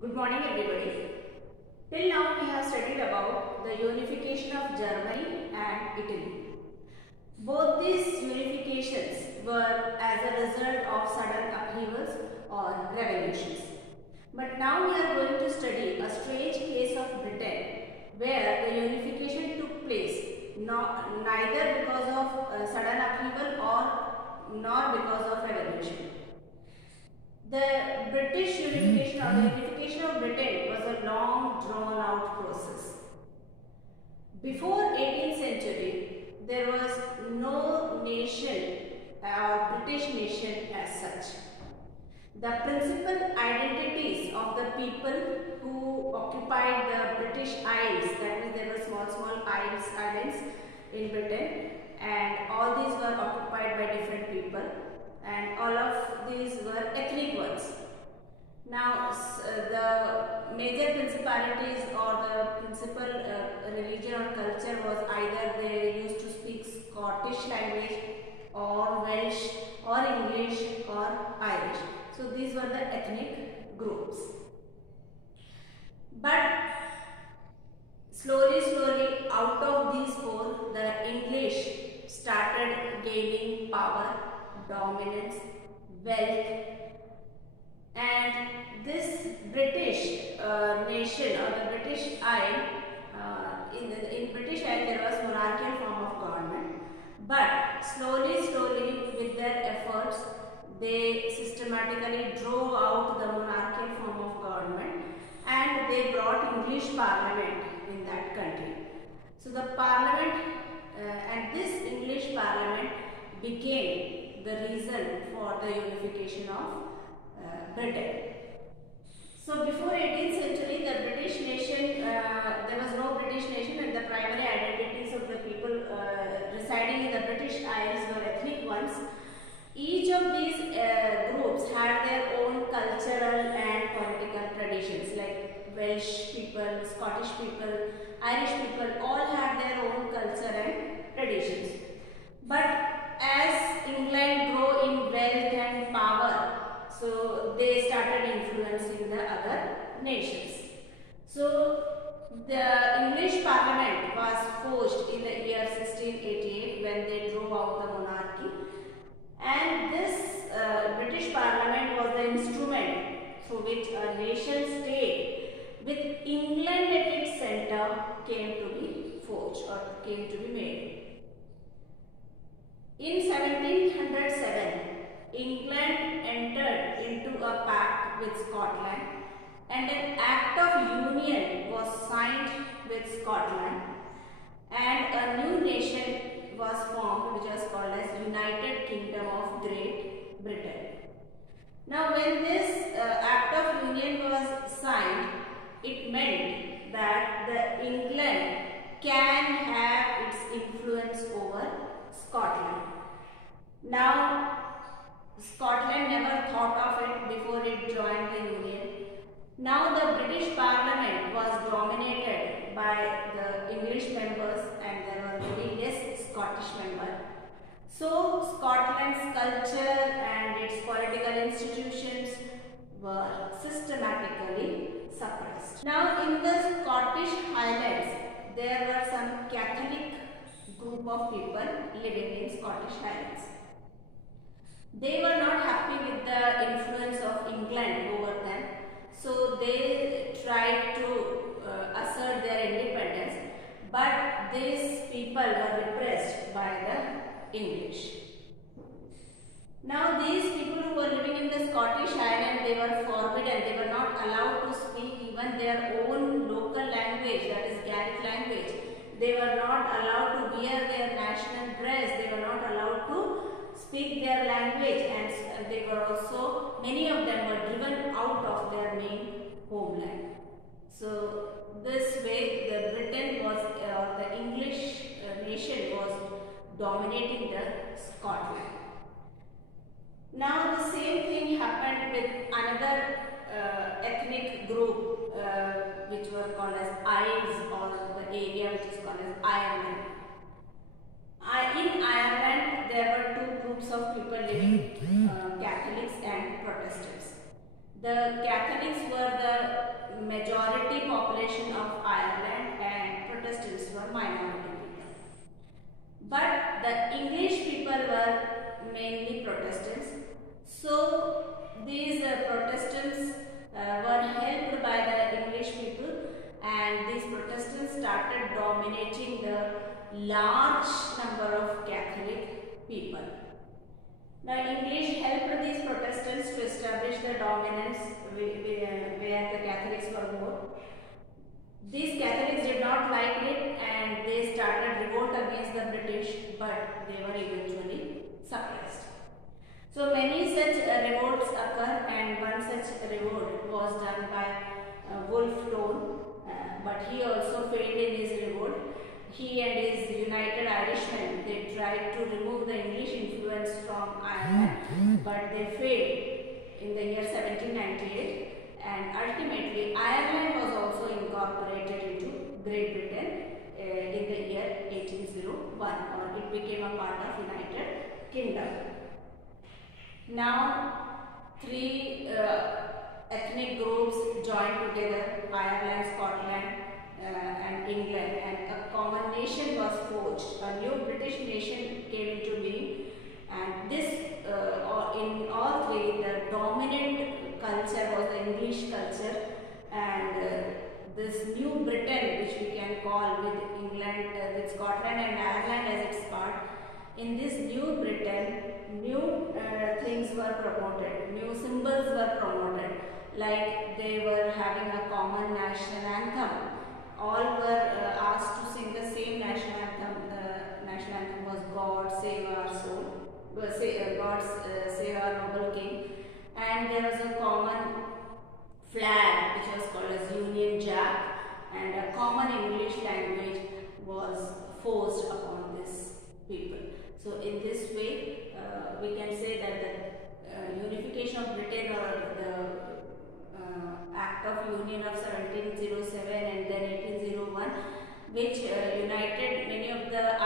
Good morning everybody. Till now we have studied about the unification of Germany and Italy. Both these unifications were as a result of sudden upheavals or revolutions. But now we are going to study a strange case of Britain where the unification took place neither because of sudden upheaval or nor because of revolution. The British unification or the unification of Britain was a long drawn out process. Before 18th century, there was no nation or British nation as such. The principal identities of the people who occupied the British Isles, that means there were small islands in Britain, and all these were occupied by different people, and all of these were ethnic ones. Now the major principalities or the principal religion or culture was either they used to speak Scottish language or Welsh or English or Irish. So these were the ethnic groups. But slowly out of these four, the English started gaining power, dominance, wealth, and this British nation or the British Isle, in British Isle there was monarchical form of government, but slowly with their efforts they systematically drove out the monarchical form of government and they brought English Parliament in that country. So the Parliament and this English Parliament became the reason for the unification of Britain. So before 18th century, the British nation, there was no British nation, and the primary identities of the people residing in the British Isles were ethnic ones. Each of these groups had their own cultural and political traditions, like Welsh people, Scottish people, Irish people, all had their own culture and traditions. But as England grew in wealth and power, so they started influencing the other nations. So the English Parliament was forged in the year 1688 when they drove out the monarchy, and this British Parliament was the instrument through which a nation state with England at its center came to be forged or came to be made. In 1707, England entered into a pact with Scotland, and an Act of Union was signed with Scotland, and a new nation was formed which was called as United Kingdom of Great Britain. Now when this Act of Union was signed, it meant that the England can have its influence over Scotland. Now Scotland never thought of it before it joined the Union. Now the British Parliament was dominated by the English members and there were very less Scottish members. So Scotland's culture and its political institutions were systematically suppressed. Now in the Scottish Highlands, there were some Catholic group of people living in Scottish Highlands. They were not happy with the influence of England over them, so they tried to assert their independence, but these people were repressed by the English. Now these people who were living in the Scottish Island, they were forbidden, they were not allowed to speak even their own local language, that is Gaelic language. They were not allowed to wear their national dress, they were not allowed to speak their language, and they were also, many of them were driven out of their main homeland. So this way the Britain was, the English nation was dominating the Scotland. Now the same thing happened with another ethnic group which were called as Isles, or the area which is called as Ireland. In Ireland, there were two groups of people living, Catholics and Protestants. The Catholics were the the English people were mainly Protestants. So these Protestants were helped by the English people, and these Protestants started dominating the large number of Catholic people. The English helped these Protestants to establish the dominance where the Catholics were more. These Catholics did not like it and they started revolt against the British, but they were eventually suppressed. So many such revolts occur, and one such revolt was done by Wolfe Tone, but he also failed in his revolt. He and his United Irishmen, they tried to remove the English influence from Ireland, but they failed in the year 1798. And ultimately, Ireland was also incorporated into Great Britain in the year 1801, or it became a part of United Kingdom. Now, three ethnic groups joined together: Ireland, Scotland, and England, and a common nation was forged. A new British nation came into being, and this, in all three, the dominant culture was the English culture, and this new Britain, which we can call with England, with Scotland and Ireland as its part, in this new Britain, new things were promoted, new symbols were promoted, like they were having a common national anthem. All were asked to sing the same national anthem. The national anthem was God Save Our Soul, God Save Our Noble King, and there was a common flag which was called as Union Jack, and a common English language was forced upon these people. So in this way, we can say that the unification of Britain, or the Act of Union of 1707 and then 1801, which united many of the